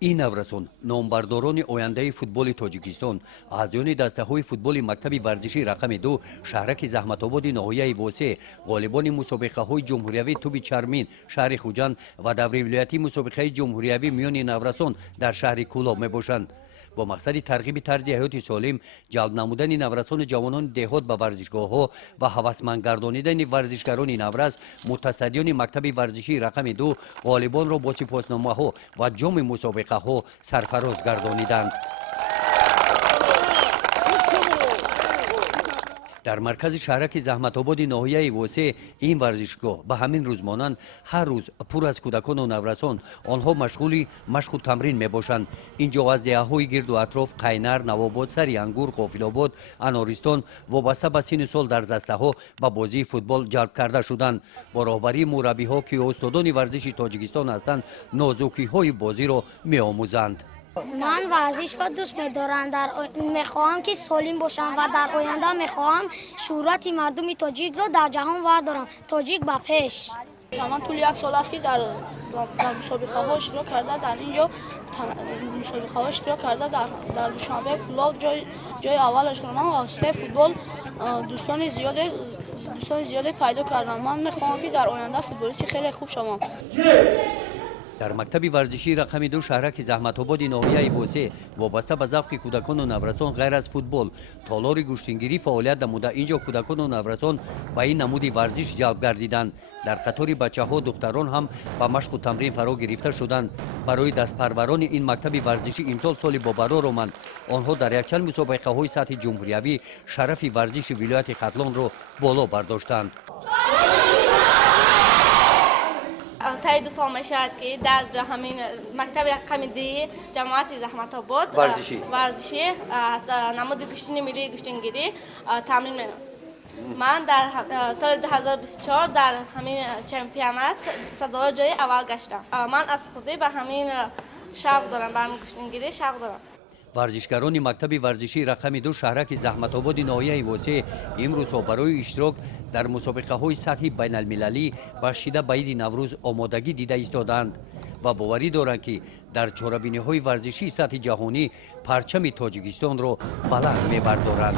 این نورسون نامبرداران آینده فوتبال تاجیکستان اعضایان دسته‌های فوتبال مکتب ورزشی رقم 2 شهرک زحمت‌آباد ناحیه واسه غالبان مسابقه‌های جمهوریوی توپ چرمین شهر خوجند و دوره ولایتی مسابقه جمهوریوی میان نورسون در شهر کولاب میباشند. با مقصد ترغیب طرز حیات سالم، جلب نمودن نورسان جوانان دهات به ورزشگاه‌ها و هوسمند گردانیدن ورزشکاران نورس، متصدیان مکتب ورزشی رقم 2 غالبان را با سپاسنامه‌ها و جام مسابقه‌ها سرفراز گردانیدند. در مرکز شهرک زحمت‌آباد ناحیه واسه این ورزشگاه به همین روز مانند هر روز پر از کودکان و نورسان آنها مشغول مشق و تمرین میباشند. اینجا از دهه‌های گرد و اطراف قینر، نواباد، سری انگور، قافل‌آباد، انارستان وابسته به سن سال در دسته‌ها به بازی فوتبال جلب کرده شدند. با راهبری مربی‌ها که استادان ورزش تاجیکستان هستند نازکی‌های بازی را می‌آموزند. من ورزش را دوست می‌دارم. می‌خواهم که سالم باشم و در آینده می‌خواهم شهرت مردم تاجیک را در جهان وردارم. تاجیک به پیش. من طول یک سال است که در مسابقه‌ها اشتراک کرده. در اینجا مسابقه‌ها اشتراک کرده. در دوشنبه کلاب جای اولش کردم. واسطه فوتبال دوستان زیاد پیدا کردم. من می‌خواهم که در آینده فوتبالیست خیلی خوب شوم. در مکتب ورزشی رقم 2 شهرک زحمت‌آباد ناحیه واسه وابسته به ذوق کودکان و نورسان غیر از فوتبال تالار گوشتنگیری فعالیت نموده. اینجا کودکان و نورسان به این نمود ورزش جلب گردیدند. در قطار بچه‌ها دختران هم به مشق و تمرین فرا گرفته شدند. برای دستپروران این مکتب ورزشی امسال سال بابرار آمد. آنها در یکچند مسابقه‌های سطح جمهوریوی شرف ورزش ولایت ختلان را بالا برداشتند. تا 2 سال میشد که در همین مکتب رقم 2 جماعت زحمت‌آباد ورزشی نماد گشتن ملی گشتنگیری تمرین می‌کنم. من در سال 2024 در همین چمپیونات سزاوار جای اول گشتم. من از خودی به همین شوق دارم، به همین گشتنگیری شوق دارم. ورزشکاران مکتب ورزشی رقم 2 شهرک زحمت‌آباد ناحیه واسه امروز برای اشتراک در مسابقه‌های سطحی بین المللی بخشیده به عید نوروز آمادگی دیده ایستادند و باوری دارند که در چاره‌بینی‌های ورزشی سطح جهانی پرچم تاجیکستان را بلند می‌بردارند.